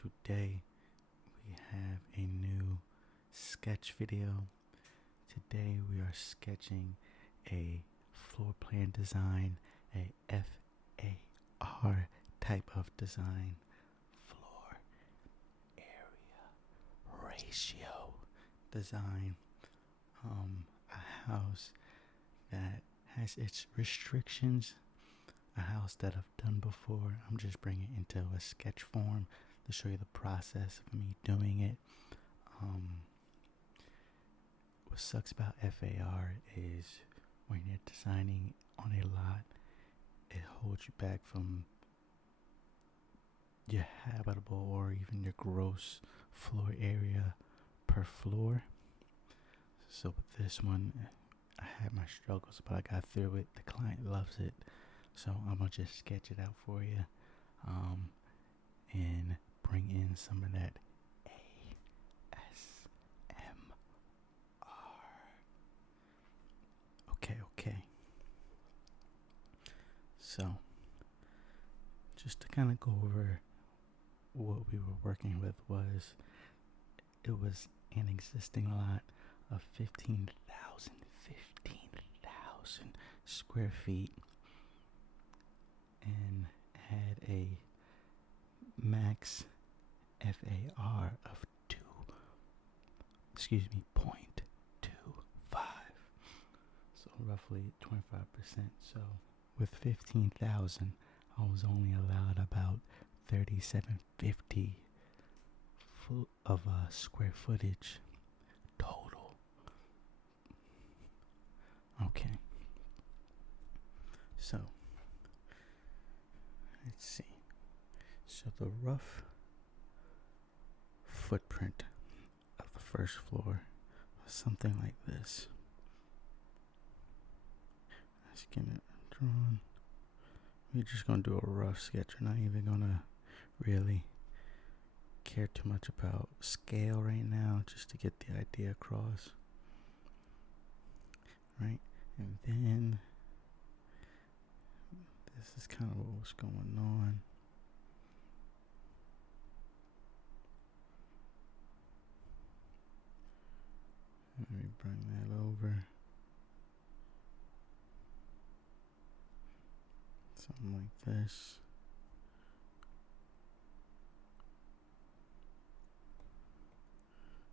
Today we have a new sketch video. Today we are sketching a floor plan design, a F.A.R. type of design, floor area ratio design. A house that has its restrictions, a house that I've done before. I'm just bringing it into a sketch form to show you the process of me doing it. What sucks about F.A.R. is when you're designing on a lot, it holds you back from your habitable or even your gross floor area per floor. So with this one, I had my struggles, but I got through it. The client loves it. So I'm going to just sketch it out for you and bring in some of that ASMR. Okay. So just to kind of go over what we were working with it was an existing lot of 15,000 square feet and had a max F.A.R. of 0.25. So roughly 25%. So with 15,000, I was only allowed about 3,750 of square footage total. Okay. So let's see. So the rough footprint of the first floor was something like this. Let's get it drawn. We're just gonna do a rough sketch. We're not even gonna really care too much about scale right now, just to get the idea across. Right? And then this is kind of what was going on. Let me bring that over. Something like this.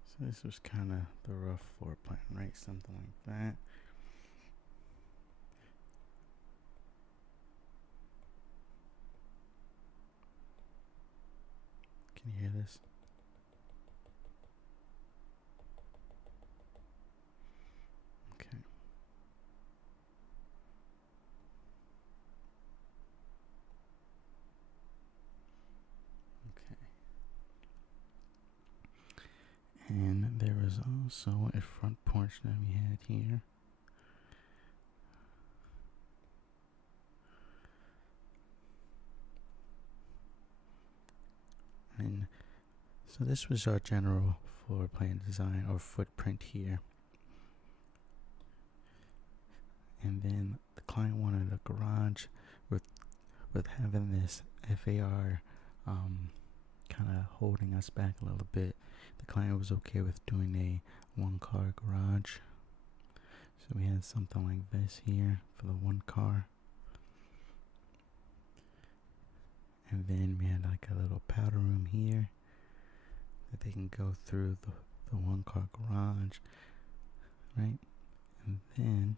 So this was kind of the rough floor plan, right? Something like that. Can you hear this? Okay. And there was also a front porch that we had here. And so this was our general floor plan design or footprint here. And then the client wanted a garage with having this F.A.R. kind of holding us back a little bit. The client was okay with doing a one-car garage. So we had something like this here for the one car. And then we had like a little powder room here that they can go through the one-car garage, right? And then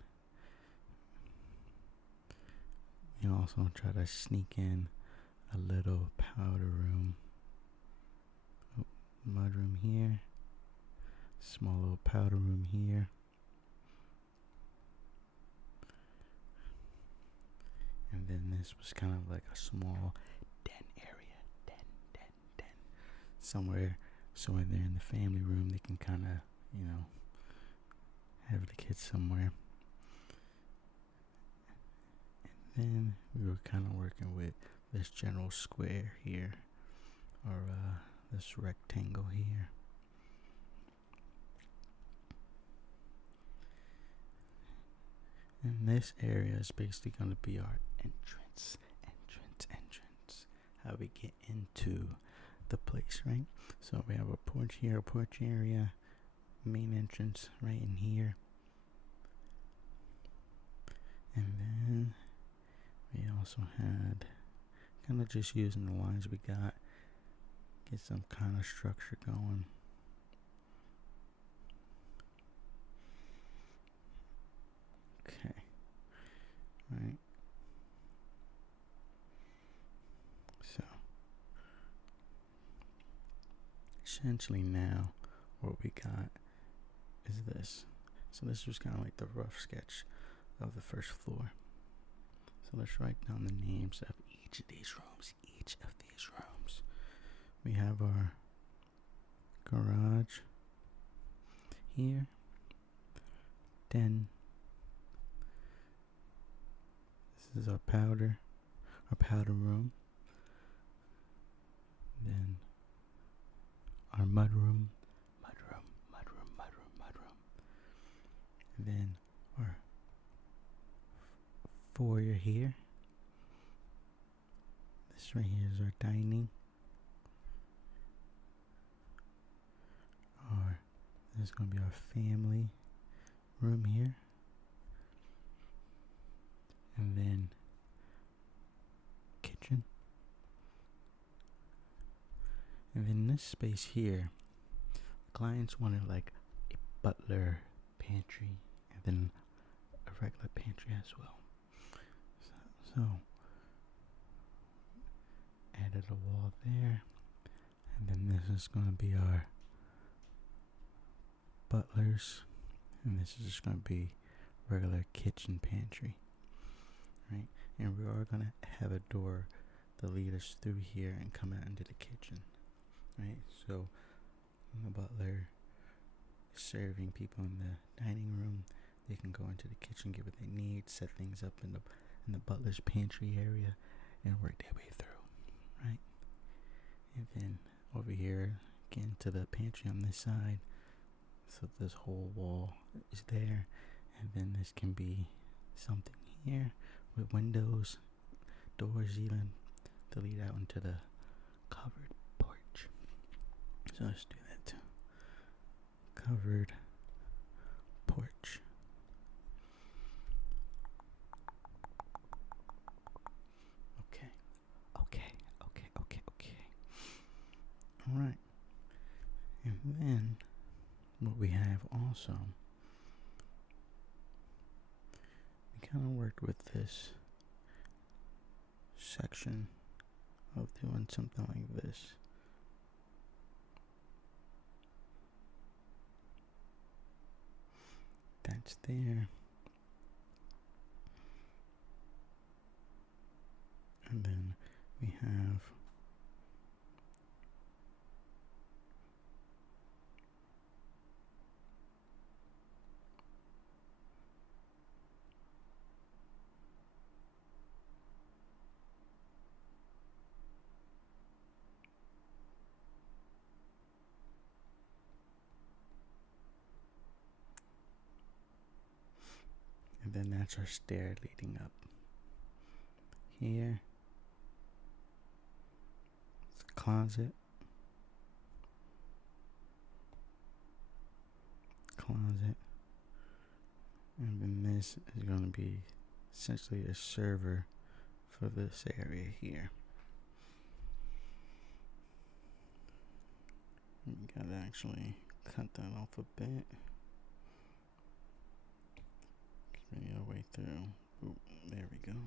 we also try to sneak in a little powder room. Mud room here, small little powder room here, and then this was kind of like a small den area, den, somewhere, so when they're in the family room they can kind of, have the kids somewhere. And then we were kind of working with this general square here, or this rectangle here. And this area is basically going to be our entrance. How we get into the place, right? So we have a porch here, a porch area, main entrance right in here. And then we also had, kind of just using the lines we got, get some kind of structure going. Okay, right. So essentially now what we got is this. So this was kind of like the rough sketch of the first floor. So let's write down the names of each of these rooms. We have our garage here. Then this is our powder room. Then our mud room. And then our foyer here. This right here is our dining. This is going to be our family room here. And then kitchen. And then this space here, clients wanted like a butler pantry and then a regular pantry as well. So added a wall there. And then this is going to be our butlers. And this is just going to be regular kitchen pantry. Right? And we are going to have a door to lead us through here and come out into the kitchen. Right? So the butler is serving people in the dining room. They can go into the kitchen, get what they need, set things up in the butler's pantry area, and work their way through. Right? And then over here, get into the pantry on this side. So this whole wall is there. And then this can be something here with windows, doors even, to lead out into the covered porch. So let's do that too. Covered porch. Okay. Alright. And then what we have also, we kind of worked with this section of doing something like this. That's there. And then we have and then that's our stair leading up. Here, it's a closet. And then this is going to be essentially a server for this area here. We gotta actually cut that off a bit. Bring it all the way through. Ooh, there we go.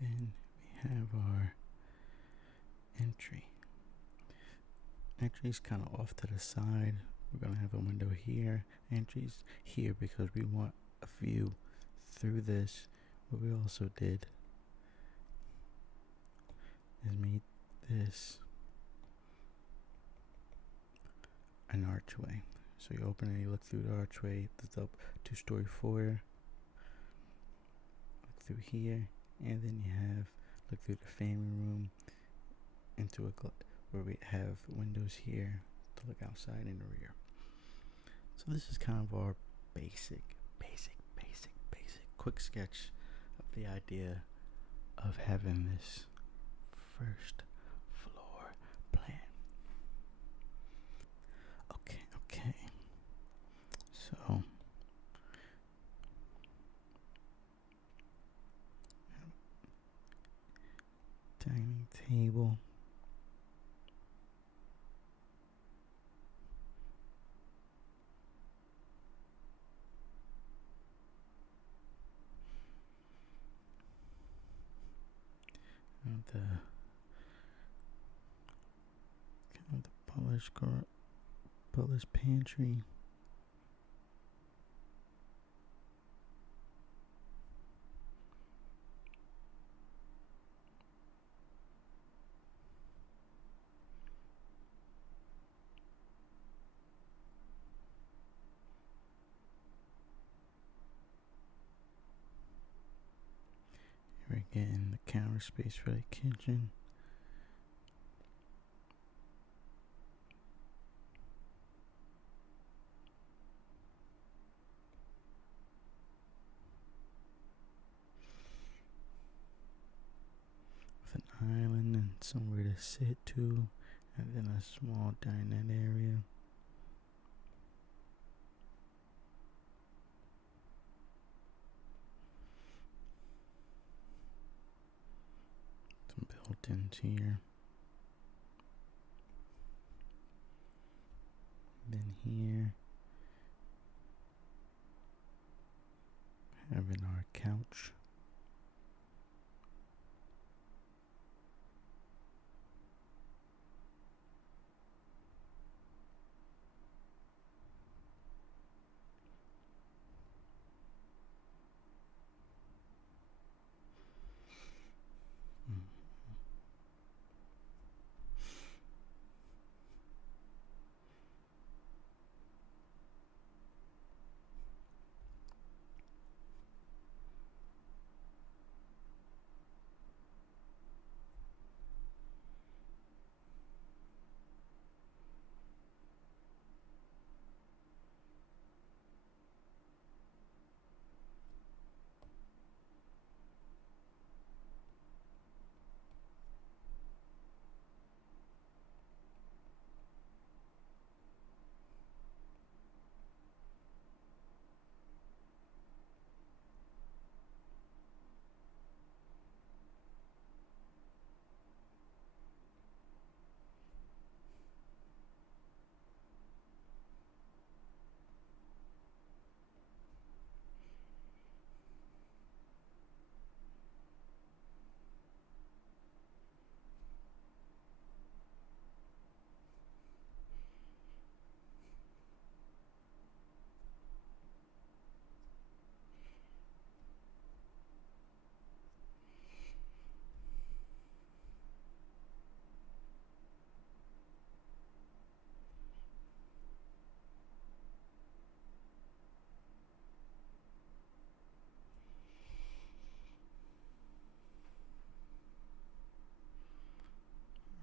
Then we have our entry. Entry's kind of off to the side. We're going to have a window here. Entry's here because we want a view through this. What we also did is made this an archway. So you open it, you look through the archway, there's a 2-story foyer. Look through here, and then you have look through the family room into where we have windows here to look outside in the rear. So this is kind of our basic quick sketch of the idea of having this first floor plan. Okay. So dining table. The butler's pantry. We're getting the counter space for the kitchen. With an island and somewhere to sit to, and then a small dinette area. Some built-ins here. Then here, having our couch.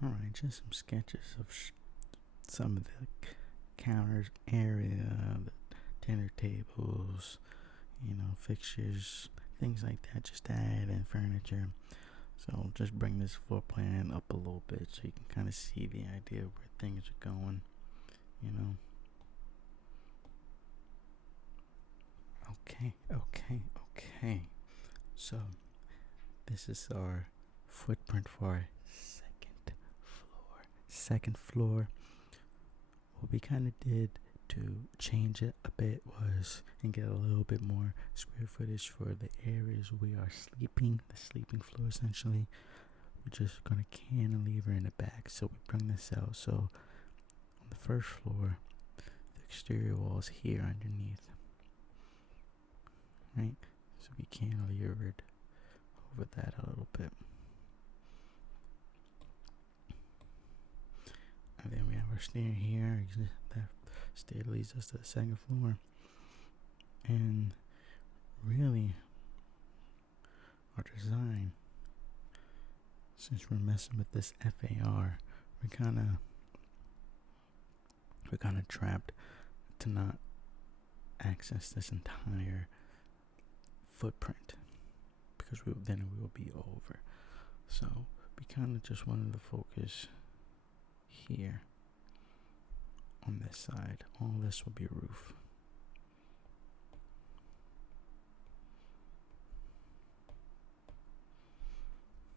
Alright, just some sketches of some of the counters area, the dinner tables, fixtures, things like that, just to add in furniture. So just bring this floor plan up a little bit so you can kind of see the idea of where things are going, Okay. So this is our footprint for our second floor. What we kind of did to change it a bit was and get a little bit more square footage for the areas we are sleeping, the sleeping floor essentially. We're just gonna cantilever in the back, so we bring this out. So on the first floor, the exterior wall is here underneath, right? So we cantilevered over that a little bit. And then we have our stair here. That stair leads us to the second floor. And really, our design, since we're messing with this F.A.R, we're kind of trapped to not access this entire footprint, because then we will be over. So we kind of just wanted to focus here on this side. All this will be roof.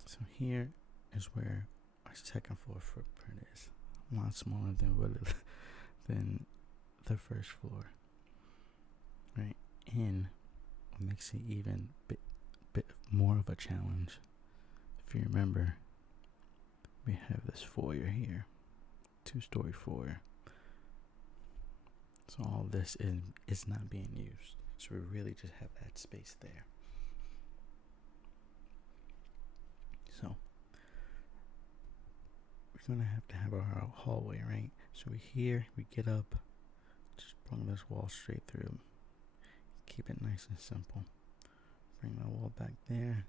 So here is where our second floor footprint is. A lot smaller than the first floor. Right? And what makes it even bit more of a challenge, if you remember, we have this foyer here, 2-story foyer. So all this is not being used. So we really just have that space there. So we're gonna have to have our hallway, right? So we get up, just bring this wall straight through. Keep it nice and simple. Bring that wall back there.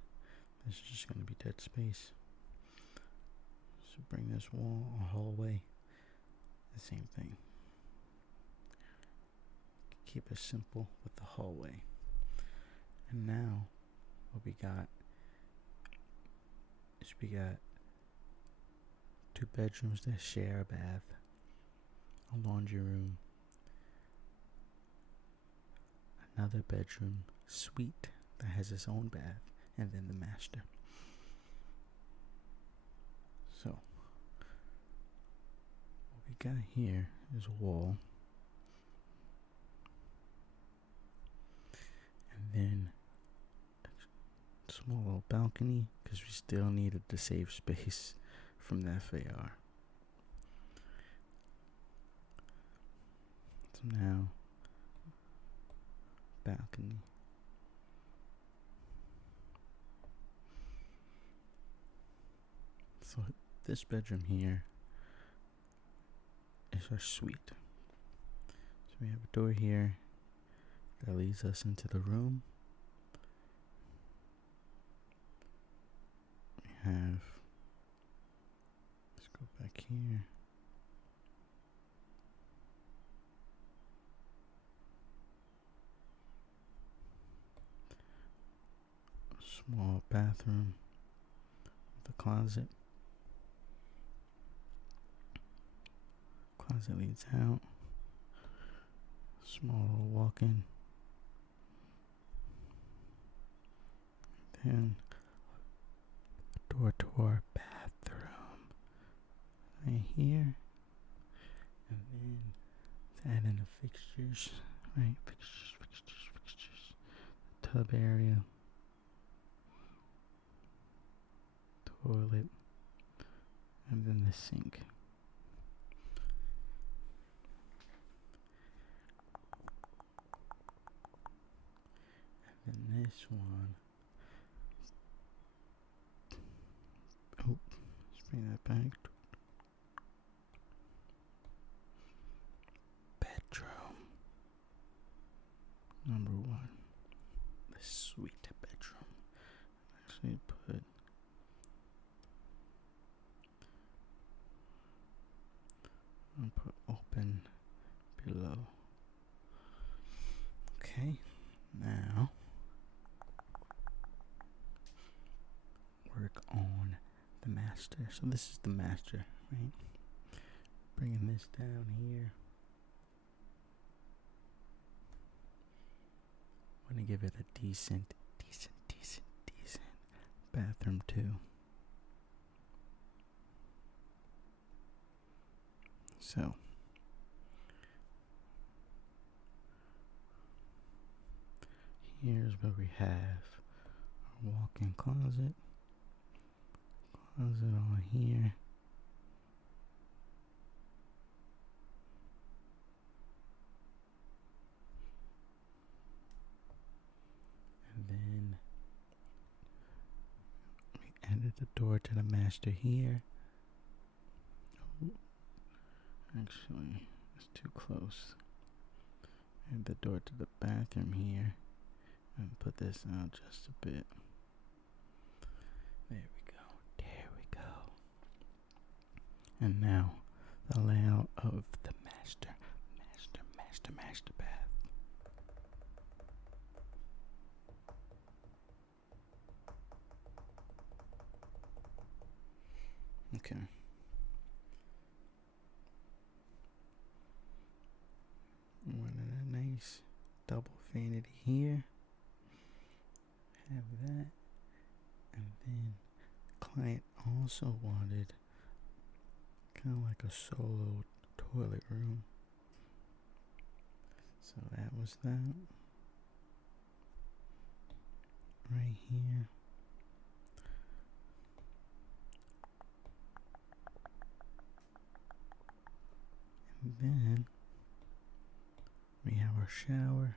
This is just gonna be dead space. So bring this wall, a hallway, the same thing. Keep it simple with the hallway. And now what we got is we got 2 bedrooms that share a bath, a laundry room, another bedroom suite that has its own bath, and then the master. So what we got here is a wall, and then a small little balcony because we still needed to save space from the F.A.R. So now balcony. So this bedroom here is our suite. So we have a door here that leads us into the room. We have, let's go back here. A small bathroom with a closet. Closet leads out. Small little walk-in. Then door to our bathroom right here. And then let's add in the fixtures. Right, fixtures. The tub area. Toilet. And then the sink. And this one, let's bring that back. Bedroom number 1, the suite bedroom. Actually I'll put open below. Okay, now work on the master. So this is the master, right? Bringing this down here. I'm gonna give it a decent bathroom too. So here's where we have our walk-in closet. Closet on here. And then we added the door to the master here. Oh, actually, it's too close. And the door to the bathroom here. And put this out just a bit. There we go. And now the layout of the master bath. Okay. One of the nice double vanity here. Have that. And then client also wanted kind of like a solo toilet room. So that was that. Right here. And then we have our shower.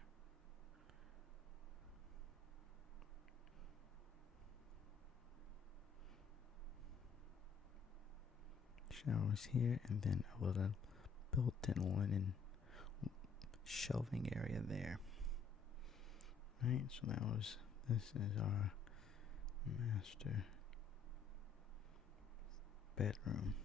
Showers here, and then a little built-in linen shelving area there. Right, so this is our master bedroom.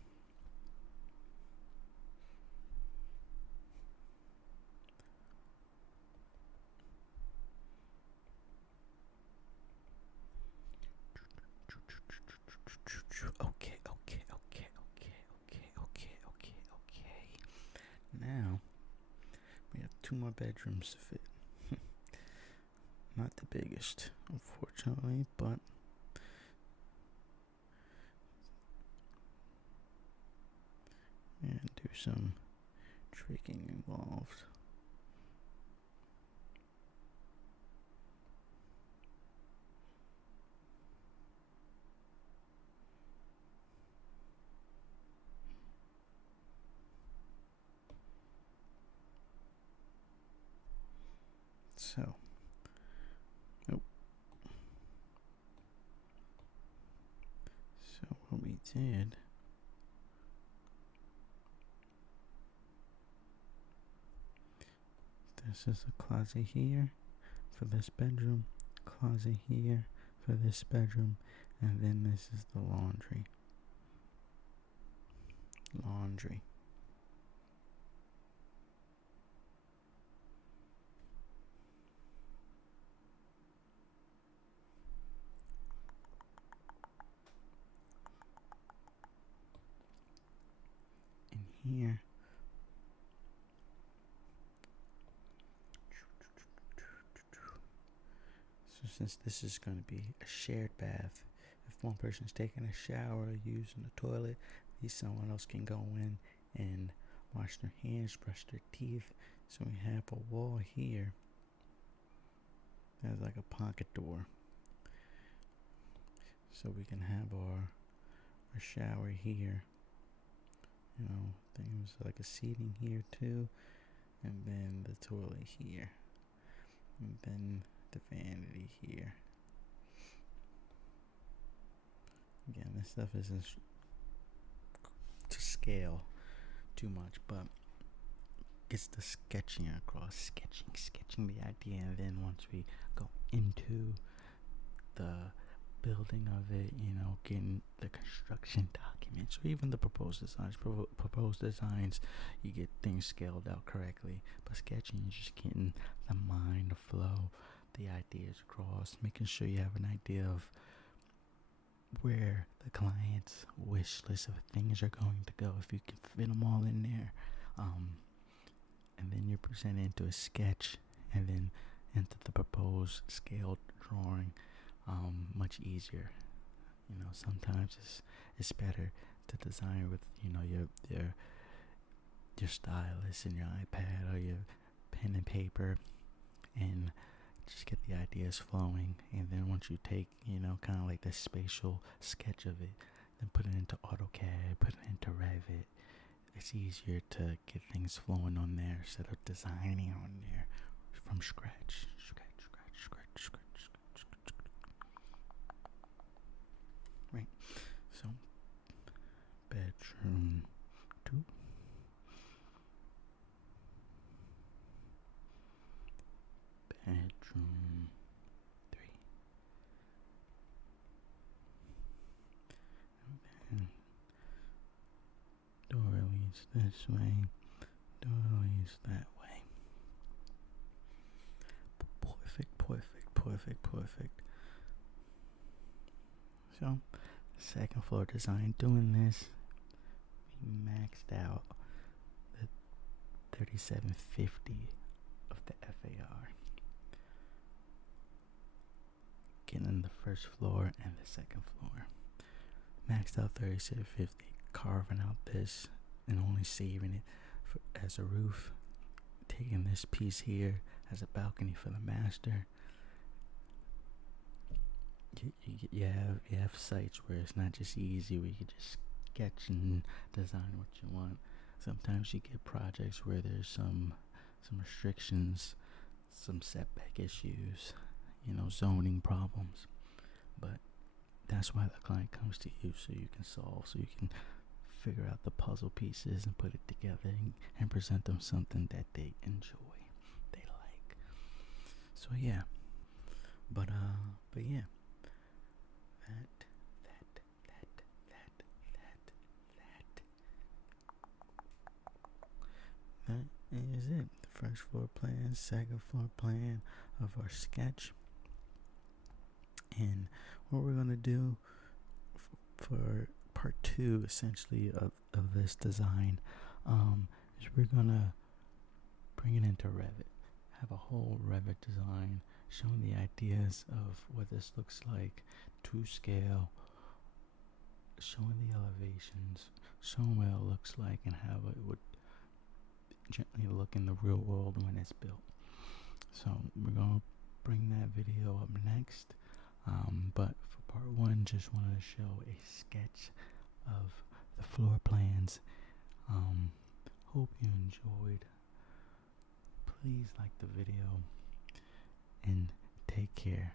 Okay. Now we have 2 more bedrooms to fit. Not the biggest, unfortunately, but and do some tricking involved. So, So what we did, this is a closet here for this bedroom, closet here for this bedroom, and then this is the laundry. In here, so since this is going to be a shared bath, if one person's taking a shower or using the toilet, at least someone else can go in and wash their hands, brush their teeth. So we have a wall here that's like a pocket door, so we can have our shower here. Things like a seating here too, and then the toilet here, and then the vanity here. Again, this stuff isn't to scale too much, but gets the sketching across, sketching the idea, and then once we go into the building of it, getting the construction documents or even the proposed designs, you get things scaled out correctly. But sketching is just getting the mind, the flow, the ideas across, making sure you have an idea of where the client's wish list of things are going to go, if you can fit them all in there, and then you're presented into a sketch, and then into the proposed scaled drawing. Much easier. Sometimes it's better to design with your stylus and your iPad or your pen and paper, and just get the ideas flowing. And then once you take kind of like the spatial sketch of it, then put it into AutoCAD, put it into Revit. It's easier to get things flowing on there instead of designing on there from scratch. Right. So, bedroom 2. Bedroom 3. And then door leads this way, door leads that way. Perfect. So, second floor design. Doing this, we maxed out the 3750 of the F.A.R. Getting the first floor and the second floor. Maxed out 3750, carving out this and only saving it as a roof. Taking this piece here as a balcony for the master. You have sites where it's not just easy, where you can just sketch and design what you want. Sometimes you get projects where there's some restrictions, some setback issues, zoning problems. But that's why the client comes to you, so you can solve, so you can figure out the puzzle pieces and put it together and present them something that they enjoy, they like. So yeah, but yeah, that is it. First floor plan, second floor plan of our sketch. And what we're gonna do for part 2, essentially, of this design, is we're gonna bring it into Revit. Have a whole Revit design showing the ideas of what this looks like to scale, showing the elevations, showing what it looks like and how it would gently look in the real world when it's built. So we're gonna bring that video up next. But for part 1, just wanted to show a sketch of the floor plans. Hope you enjoyed. Please like the video and take care.